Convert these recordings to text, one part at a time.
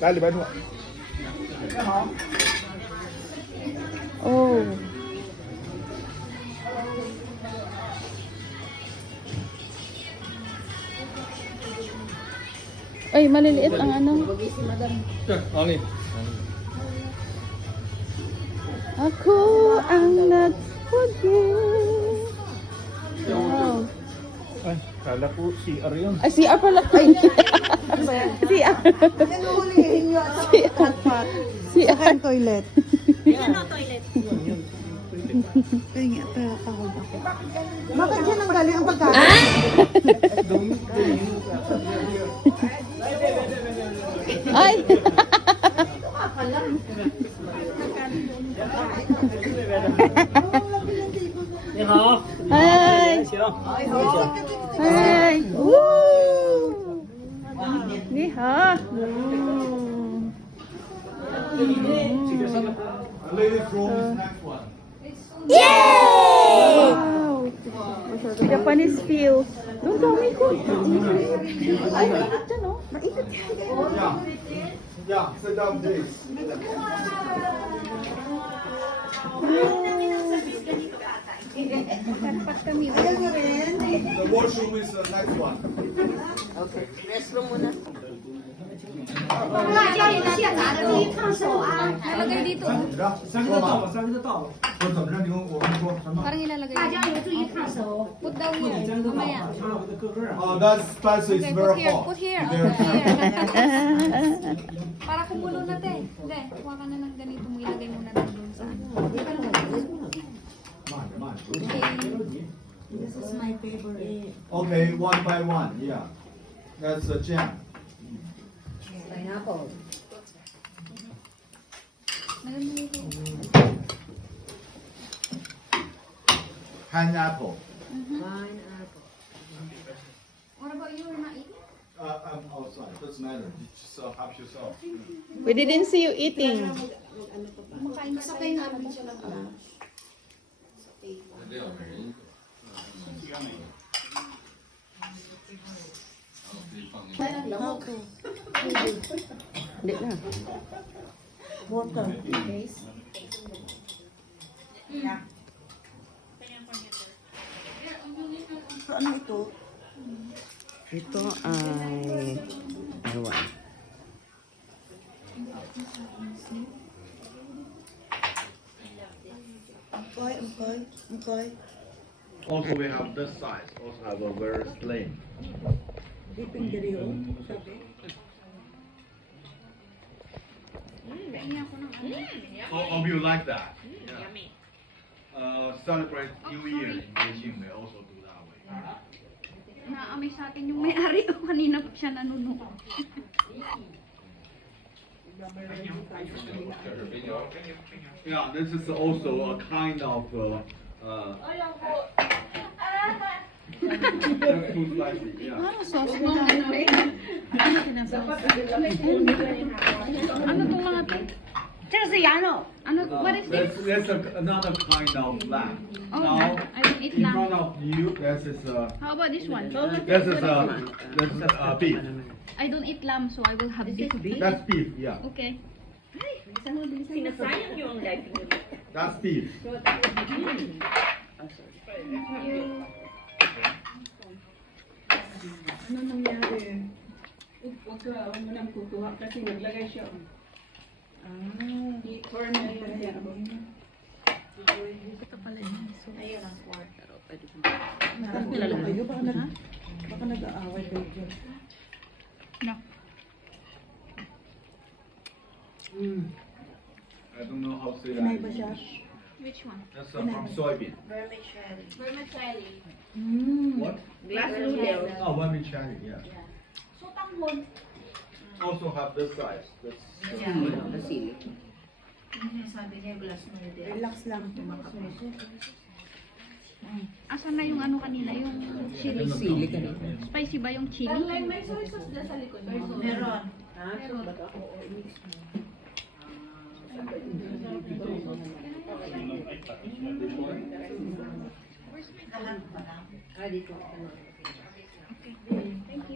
来里边坐。好。Oh. Ay, maliliit ang ano. Ako ang nagpugin. Wow. Ay, kala ko CR yun. Ay, CR pala. Ay, CR. Nanuhulihin nyo at sa CR. toilet. Yan o, toilet. Kaya nga, pagod ako. Bakit dyan ang galing ang pagkain? Ay. Hi. Hi. Woo. Ni ha. Lady from next one. Yay! Wow. Japanese feel. Doon sa may ko. Ay, mainit dyan, oh. Mainit yan. Yeah. Yeah, sit down please. The washroom is the next one. Ilalagay dito. 我怎么让你跟我们说什么？ Parang ilalagay dito. Put down here. Mamaya. That spice is Okay, very hot. put here. Very Okay, hot. here. Para kumulo na, te. Hindi, kuha ka na ng ganito mo. Ilagay mo na doon sa ano. This is my favorite. Okay, one by one. Yeah, that's the jam. Pineapple. Lagyan mo dito. Pineapple. Pineapple. What about you? You're not eating? I'm outside. Doesn't matter. Just help yourself. We didn't see you eating. Kumakain ka sa pineapple. Hindi na. Water. So, ano ito? Ito ay... Ewan. Okay. Also, we have this size. Also have a very slim. Iping diri o. Hope you like that. Yummy. Celebrate New Year in Beijing. They also do that way. Naamoy sa atin yung may-ari o kanina pa siya nanuno. Yeah, this is also a kind of. That's too spicy. Yeah. Ano sauce mo? Ano itong mga to? Ano, what is this? That's another kind of lamb. Oh, Now, I don't eat in lamb. front of you, this is How about this one? beef. I don't eat lamb, so I will have beef. That's beef. Yeah, Okay. Sinasayang yung life niyo. that's beef. Ano nangyari? Huwag mo nang kukuha kasi naglagay siya. Corn na yun. Ito pala yun. So, Ayun ang quarter. Baka nag-aaway kayo dyan. no. I don't know how to say Pinay ba that. siya? Which one? That's from soybean. Vermicelli. What? Glass noodles. Oh, vermicelli. Yeah. So, tanghon. Also have this size. This. Relax lang. Asan na yung ano kanina? Yung chili. Sili kanina. Spicy ba yung chili? May soy sauce dyan sa likod mo. Meron.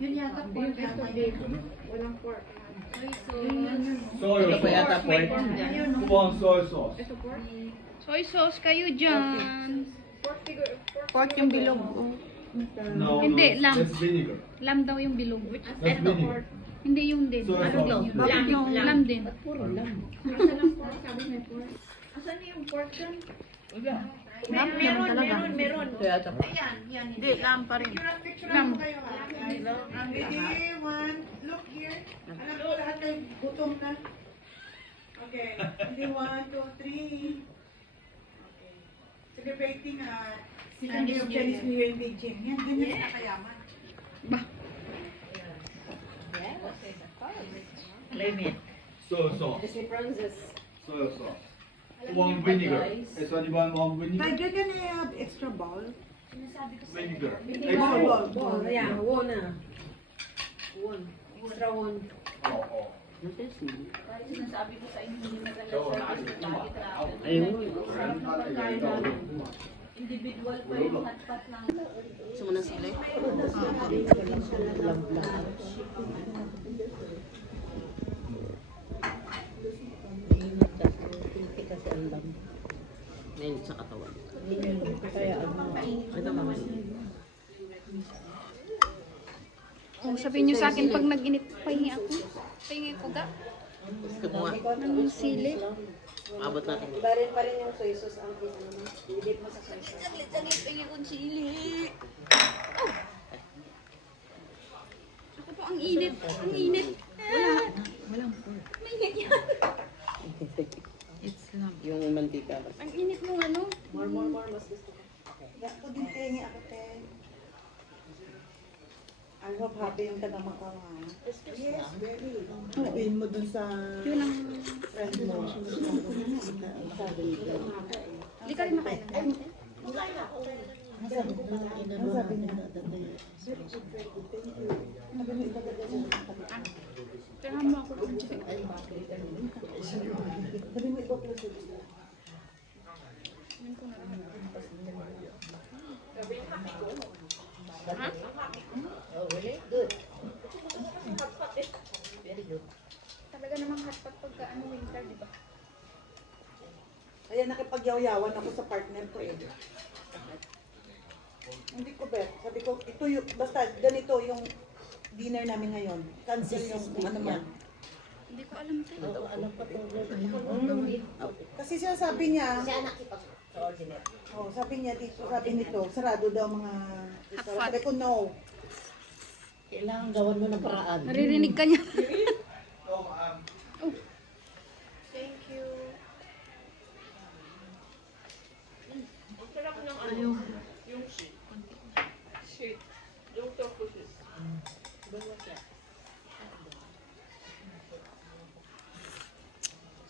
Yun yata pork. Walang pork. Soy sauce. Who wants soy sauce? Soy sauce kayo dyan. Pork yung bilog. Oh. No, Hindi, lamb. That's vinegar. Lam daw yung bilog. That's vinegar. Hindi yung din. Soy Ano din sauce. yun? Bakit yung lam din? Meron talaga. Hindi, lam pa rin. Lam. Ready, one, look here. Alam ko lahat ay gutom na. Okay. Ready, 1, 2, 3. Okay. Celebrating second day of Chinese New Year in Beijing. Yan, ganyan sa kayaman. Soy sauce. Soy sauce. Who wants vinegar? Is anyone want vinegar? But you're gonna have extra bowl. Vinegar. Bowl, Extra. bowl. Yeah, one ah. One. Extra one. Oh, oh. Ngayon sa katawan. Kaya ano naman. Kung sabihin nyo sa akin pag nag-init, pahingi ako. Pahingi ko ga. Gusto mo nga. Ng sili. Abot natin. Barin pa rin yung soy sauce ang kita naman. Didip mo sa soy sauce. Saglit, pahingi kong sili. Oh! Ako po, ang init. Ang init. Walang pork. Mainit yan. Yung mantika. Ang init nung ano. More, mas gusto ko. Ako din tingi ako, te. I hope happy yung kadama ka nga. Yes, very. Sabihin mo dun sa Yun ang... friend mo. Hindi ka rin makain. Ano sabi niya? Kaya mo ako kung check. Sabi mo ikaw plus Talaga namang hotpot pagka ano winter, di ba? Kaya nakipagyaw-yawan ako sa partner ko eh. Hindi ko bet. Sabi ko, ito yung, basta ganito yung dinner namin ngayon. Cancel yung ano man. Hindi ko alam tayo. Kasi siya sabi niya, oh, sabi niya dito, sabi nito, sarado daw mga restaurant. Sabi ko, no. Kailangan gawan mo ng paraan. Naririnig ka niya.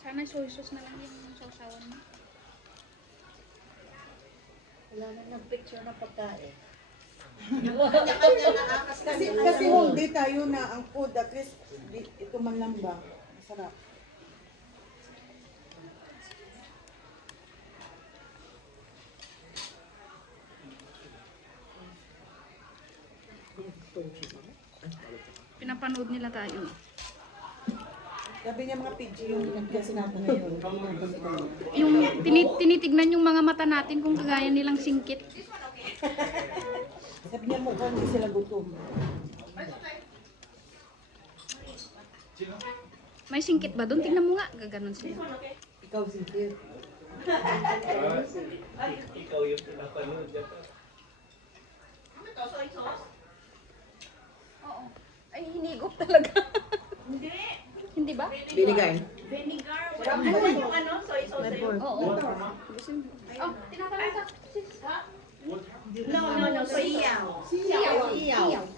Sana soy sauce na lang yung sausawan mo. Wala na nag-picture ng pagkain. Kasi whole day tayo na ang food, at least ito man lang ba? Masarap. Pinapanood nila tayo. Sabi niya mga PG yung guest natin ngayon. Yung tinitignan yung mga mata natin kung kagaya nilang singkit. Sabi niya mukhang hindi sila gutom. May singkit ba doon? Tingnan mo nga. Gaganon sila. Ikaw si Kit. Ikaw yung pinapanood dyan. Oo. Ay, hinigop talaga. Hindi. Hindi ba? Vinegar. Oo. Oh, tinatawag ka. No, soya. Iyaw.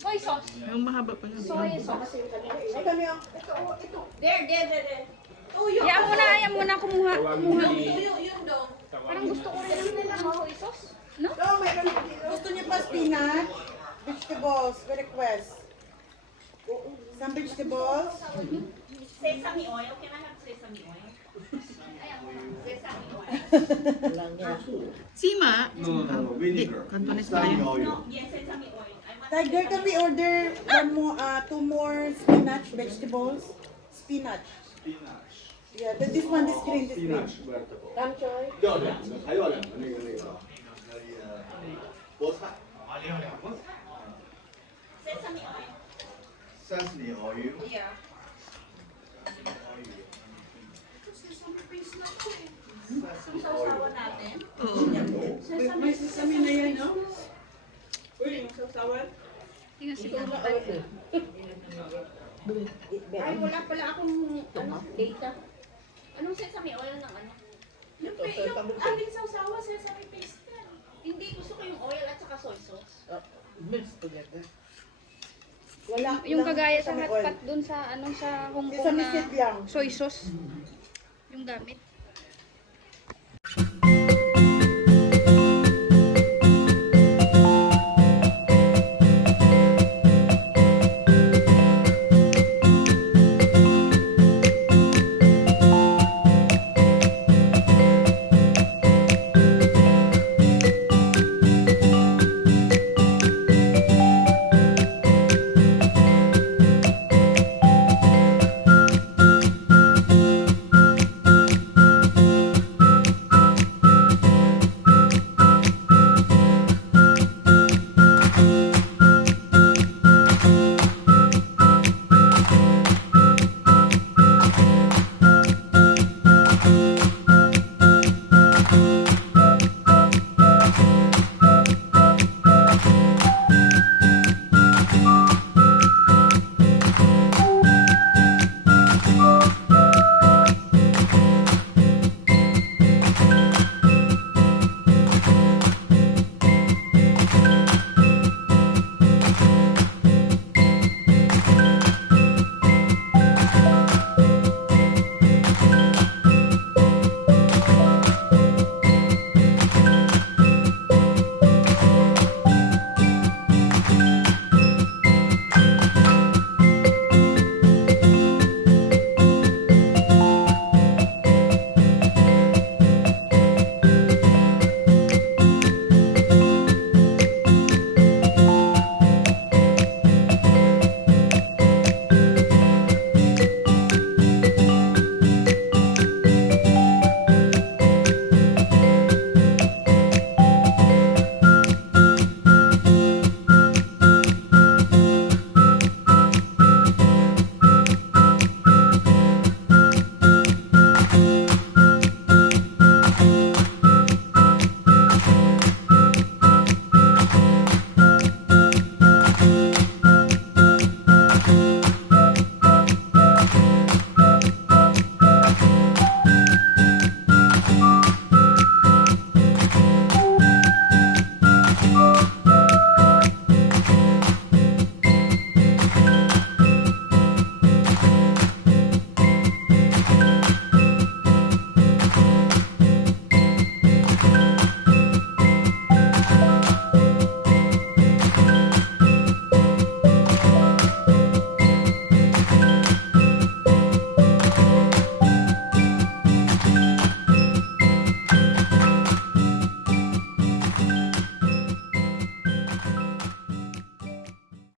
Soy sauce. Yung mahaba pa lang. Soy sauce. Ito niyo. There. Ayaw mo na kumuha. Parang gusto ko rin ng soy sauce. No? So, mayroon gusto niyo pa spinach, vegetables, request. Some vegetables. Sesame oil. Can I have sesame oil? Sesame oil. Sima. No, vinegar. Cantonese Sunny tayo. oil. Yes, sesame oil. I want Tiger, can we order two more spinach vegetables? Spinach. Spinach. Yeah, this one, this green, this green. Spinach vegetable. 깜짝이. 要两个，还要两个那个菠菜。要两个。 Sesame oil. Sesame oil. Yeah. Yung sausawan natin. May sesame na yan, no? Uy, yung sausawan. Tingnan si Ay, wala pala akong data. Anong sesame oil ng ano? Yung ating sausawa, sesame paste yan. Hindi, gusto ko yung oil at saka soy sauce. Wala. Yung walang kagaya sa sesame hotpot oil. dun sa sa Hong Kong Sesame na seed lang. soy sauce. Yung gamit.